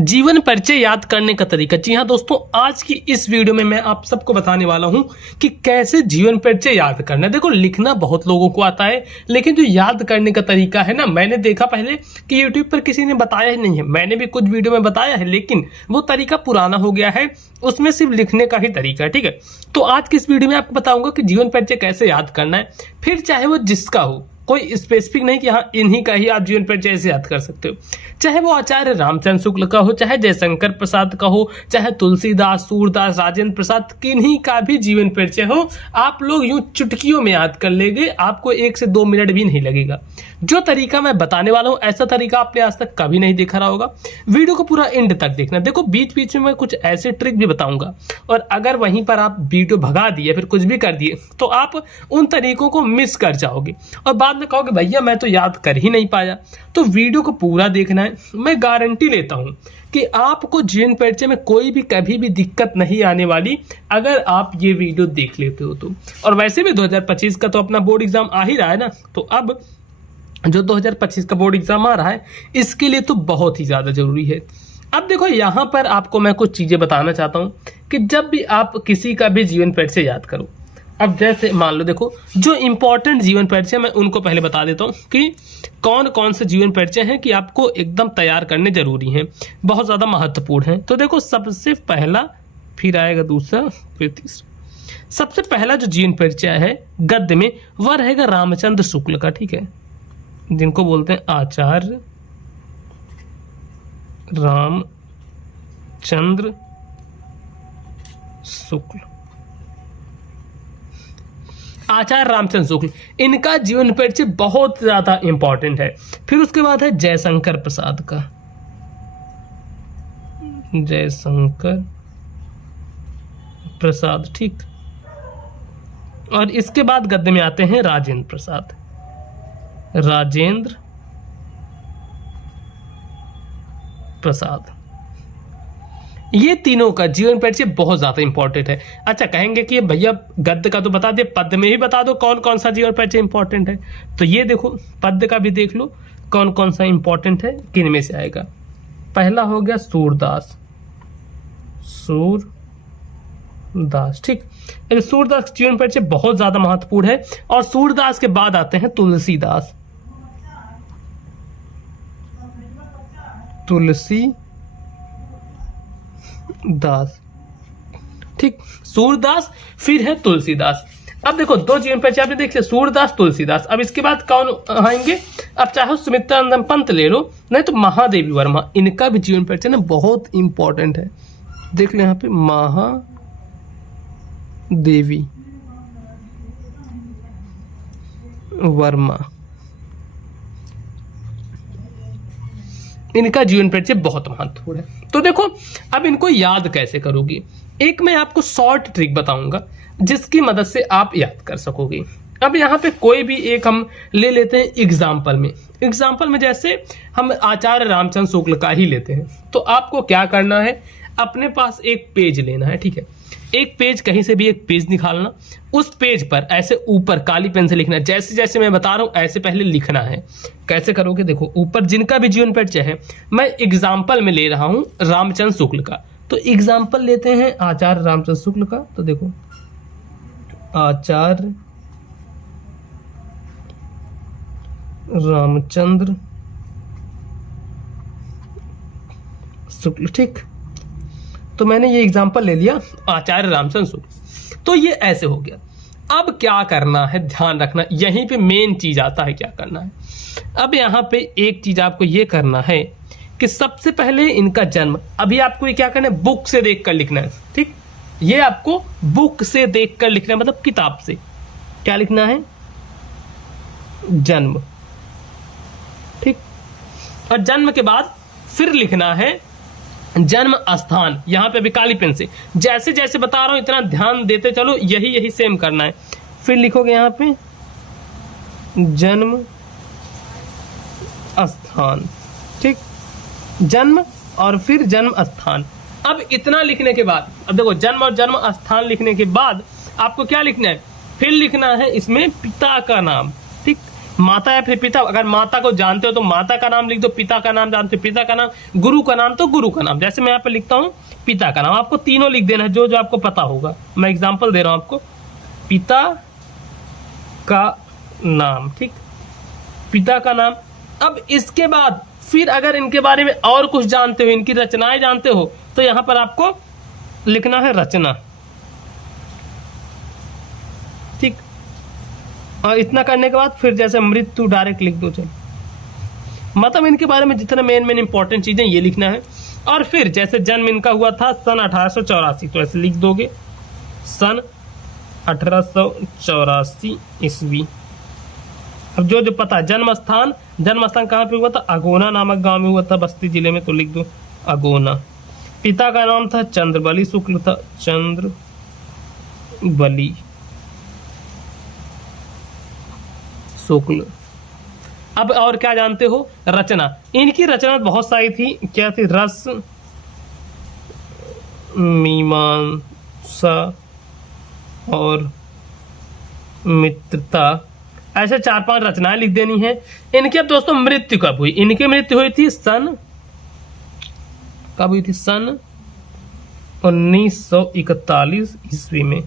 जीवन परिचय याद करने का तरीका। जी हाँ दोस्तों, आज की इस वीडियो में मैं आप सबको बताने वाला हूं कि कैसे जीवन परिचय याद करना है। देखो, लिखना बहुत लोगों को आता है, लेकिन जो याद करने का तरीका है ना, मैंने देखा पहले कि YouTube पर किसी ने बताया ही नहीं है। मैंने भी कुछ वीडियो में बताया है, लेकिन वो तरीका पुराना हो गया है, उसमें सिर्फ लिखने का ही तरीका है। ठीक है, तो आज की इस वीडियो में आपको बताऊंगा कि जीवन परिचय कैसे याद करना है, फिर चाहे वो जिसका हो, कोई स्पेसिफिक नहीं कि हाँ इन्हीं का ही आप जीवन परिचय ऐसे याद कर सकते हो। चाहे वो आचार्य रामचंद्र शुक्ल का हो, चाहे जयशंकर प्रसाद का हो, चाहे तुलसीदास, सूरदास, राजेंद्र प्रसाद, किन्हीं का भी जीवन परिचय हो, आप लोग यूं चुटकियों में याद कर लेंगे। आपको 1 से 2 मिनट भी नहीं लगेगा। जो तरीका मैं बताने वाला हूं, ऐसा तरीका आपने आज तक कभी नहीं देखा रहा होगा। वीडियो को पूरा एंड तक देखना। देखो, बीच बीच में मैं कुछ ऐसे ट्रिक भी बताऊंगा, और अगर वहीं पर आप वीडियो भगा दिए, फिर कुछ भी कर दिए, तो आप उन तरीकों को मिस कर जाओगे और बाद में कहोगे भैया मैं तो याद कर ही नहीं पाया। तो वीडियो को पूरा देखना है। मैं गारंटी लेता हूं कि आपको जीवन परिचय में कोई भी कभी भी दिक्कत नहीं आने वाली, अगर आप ये वीडियो देख लेते हो तो। और वैसे भी 2025 का तो अपना बोर्ड एग्जाम आ ही रहा है ना, तो अब जो 2025 का बोर्ड एग्जाम आ रहा है, इसके लिए तो बहुत ही ज्यादा जरूरी है। अब देखो, यहां पर आपको मैं कुछ चीजें बताना चाहता हूं कि जब भी आप किसी का भी जीवन परिचय याद करो, अब जैसे मान लो, देखो जो इंपॉर्टेंट जीवन परिचय, मैं उनको पहले बता देता हूँ कि कौन कौन से जीवन परिचय हैं कि आपको एकदम तैयार करने जरूरी हैं, बहुत ज़्यादा महत्वपूर्ण हैं। तो देखो, सबसे पहला, फिर आएगा दूसरा, फिर तीसरा। सबसे पहला जो जीवन परिचय है गद्य में, वह रहेगा रामचंद्र शुक्ल का। ठीक है, जिनको बोलते हैं आचार्य रामचंद्र शुक्ल। आचार्य रामचंद्र शुक्ल, इनका जीवन परिचय बहुत ज्यादा इंपॉर्टेंट है। फिर उसके बाद है जयशंकर प्रसाद का, जयशंकर प्रसाद। ठीक, और इसके बाद गद्य में आते हैं राजेंद्र प्रसाद, राजेंद्र प्रसाद। ये तीनों का जीवन परिचय बहुत ज्यादा इंपॉर्टेंट है। अच्छा, कहेंगे कि भैया गद्य का तो बता दे, पद्य में भी बता दो कौन कौन सा जीवन परिचय इंपॉर्टेंट है। तो ये देखो, पद्य का भी देख लो कौन कौन सा इंपॉर्टेंट है, किन में से आएगा। पहला हो गया सूरदास, सूरदास। ठीक, सूरदास जीवन परिचय बहुत ज्यादा महत्वपूर्ण है। और सूरदास के बाद आते हैं तुलसीदास, दास। ठीक, सूरदास, फिर है तुलसीदास। अब देखो, 2 जीवन परिचय आपने देख लिया, सूरदास, तुलसीदास। अब इसके बाद कौन आएंगे? अब चाहे सुमित्रानंद पंत ले लो, नहीं तो महादेवी वर्मा। इनका भी जीवन परिचय ना बहुत इंपॉर्टेंट है। देख लो यहाँ पे, महादेवी वर्मा, इनका जीवन परिचय बहुत महत्वपूर्ण है। तो देखो, अब इनको याद कैसे करोगे? एक मैं आपको शॉर्ट ट्रिक बताऊंगा जिसकी मदद से आप याद कर सकोगे। अब यहाँ पे कोई भी एक हम ले लेते हैं एग्जाम्पल में जैसे हम आचार्य रामचंद्र शुक्ल का ही लेते हैं। तो आपको क्या करना है, अपने पास एक पेज लेना है। ठीक है, एक पेज, कहीं से भी एक पेज निकालना, उस पेज पर ऐसे ऊपर काली पेन से लिखना। जैसे जैसे मैं बता रहा हूं ऐसे पहले लिखना है। कैसे करोगे? देखो, ऊपर जिनका भी जीवन परिचय है, मैं एग्जाम्पल में ले रहा हूं रामचंद्र शुक्ल का, तो एग्जाम्पल लेते हैं आचार्य रामचंद्र शुक्ल का। तो देखो, आचार्य रामचंद्र शुक्ल। ठीक, तो मैंने ये एग्जाम्पल ले लिया, आचार्य रामचंद्र शुक्ल। तो ये ऐसे हो गया। अब क्या करना है, ध्यान रखना, यहीं पे मेन चीज आता है, क्या करना है। अब यहाँ पे एक चीज आपको ये करना है कि सबसे पहले इनका जन्म, अभी आपको ये क्या करना है, बुक से देखकर लिखना है। ठीक, ये आपको बुक से देखकर लिखना है, मतलब किताब से। क्या लिखना है? जन्म। ठीक, और जन्म के बाद फिर लिखना है जन्म स्थान। यहां पे भी काली पेन से, जैसे जैसे बता रहा हूं इतना ध्यान देते चलो, यही सेम करना है। फिर लिखोगे यहां पे जन्म स्थान। ठीक, जन्म और फिर जन्म स्थान। अब इतना लिखने के बाद, अब देखो, जन्म और जन्म स्थान लिखने के बाद आपको क्या लिखना है, फिर लिखना है इसमें पिता का नाम। ठीक, माता या फिर पिता, अगर माता को जानते हो तो माता का नाम लिख दो, पिता का नाम जानते हो पिता का नाम, गुरु का नाम तो गुरु का नाम। जैसे मैं यहाँ पे लिखता हूँ पिता का नाम, आपको तीनों लिख देना है जो जो आपको पता होगा। मैं एग्जांपल दे रहा हूँ आपको, पिता का नाम, ठीक, पिता का नाम। अब इसके बाद फिर अगर इनके बारे में और कुछ जानते हो, इनकी रचनाएं जानते हो, तो यहां पर आपको लिखना है रचना, ठीक। और इतना करने के बाद फिर जैसे मृत्यु डायरेक्ट लिख दो, चलो, मतलब इनके बारे में जितना मेन इंपॉर्टेंट चीजें ये लिखना है। और फिर जैसे जन्म इनका हुआ था सन 1884, तो ऐसे लिख दोगे सन 1884 ईस्वी। अब जो जो पता, जन्म स्थान कहाँ पे हुआ था, अगोना नामक गांव में हुआ था, बस्ती जिले में, तो लिख दो अगोना। पिता का नाम था चंद्रबली शुक्ल था, चंद्रबली शुक्ल। अब और क्या जानते हो, रचना, इनकी रचना बहुत सारी थी, क्या थी, रस, मीमांसा और मित्रता, ऐसे 4-5 रचनाएं लिख देनी है। इनकी अब दोस्तों मृत्यु कब हुई, इनकी मृत्यु हुई थी सन 1941 ईस्वी में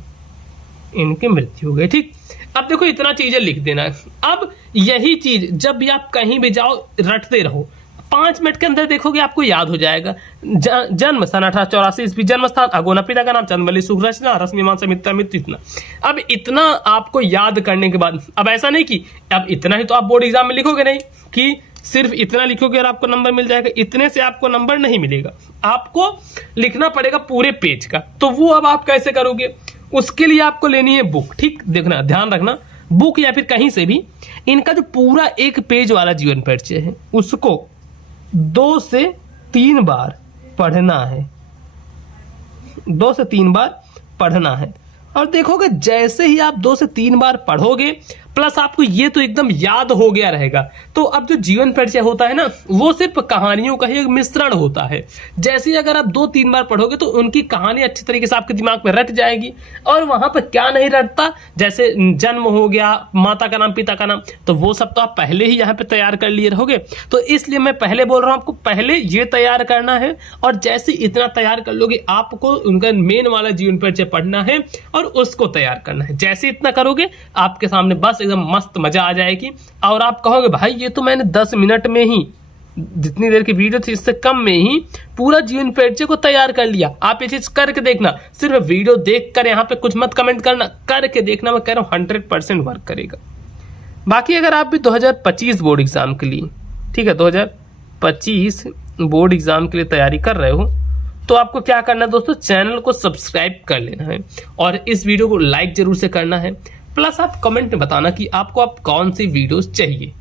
इनकी मृत्यु हो गई, ठीक। अब देखो इतना चीजें लिख देना है। अब यही चीज जब भी आप कहीं भी जाओ रटते रहो, 5 मिनट के अंदर देखोगे आपको याद हो जाएगा। जन्म सन 1884 ईस्वी, जन्म स्थान अगोना, पिता का नाम चंद्रबली शुक्ल, रचना रस, मीमांसा, मित्रता, मृत्यु, इतना। अब इतना आपको याद करने के बाद, अब ऐसा नहीं कि अब इतना ही तो आप बोर्ड एग्जाम में लिखोगे नहीं कि सिर्फ इतना लिखोगे और आपको नंबर मिल जाएगा, इतने से आपको नंबर नहीं मिलेगा, आपको लिखना पड़ेगा पूरे पेज का। तो वो अब आप कैसे करोगे, उसके लिए आपको लेनी है बुक, ठीक। देखना, ध्यान रखना, बुक या फिर कहीं से भी इनका जो पूरा 1 पेज वाला जीवन परिचय है उसको 2 से 3 बार पढ़ना है, 2 से 3 बार पढ़ना है। और देखोगे जैसे ही आप 2 से 3 बार पढ़ोगे, प्लस आपको ये तो एकदम याद हो गया रहेगा। तो अब जो जीवन परिचय होता है ना, वो सिर्फ कहानियों का ही एक मिश्रण होता है। जैसे ही अगर आप 2-3 बार पढ़ोगे तो उनकी कहानी अच्छी तरीके से आपके दिमाग में रट जाएगी। और वहां पर क्या नहीं रटता, जैसे जन्म हो गया, माता का नाम, पिता का नाम, तो वो सब तो आप पहले ही यहाँ पे तैयार कर लिए रहोगे। तो इसलिए मैं पहले बोल रहा हूँ, आपको पहले ये तैयार करना है, और जैसे इतना तैयार कर लोगे आपको उनका मेन वाला जीवन परिचय पढ़ना है और उसको तैयार करना है। जैसे इतना करोगे आपके सामने बस एकदम मस्त मजा आ जाएगी। और आप कहोगे भाई ये तो मैंने 10 मिनट में ही, जितनी देर की वीडियो थी इससे कम में ही पूरा जीवन परिचय को तैयार कर लिया। आप ये चीज करके देखना, सिर्फ वीडियो देखकर यहाँ पे कुछ मत कमेंट करना, करके देखना। मैं कह रहा हूँ 100% वर्क करेगा। बाकी अगर आप भी 2025 बोर्ड एग्जाम के लिए, ठीक है, 2025 बोर्ड एग्जाम के लिए तैयारी कर रहे हो, तो आपको क्या करना है दोस्तों, चैनल को सब्सक्राइब कर लेना है और इस वीडियो को लाइक जरूर से करना है। प्लस आप कमेंट में बताना कि आपको अब कौन सी वीडियोस चाहिए।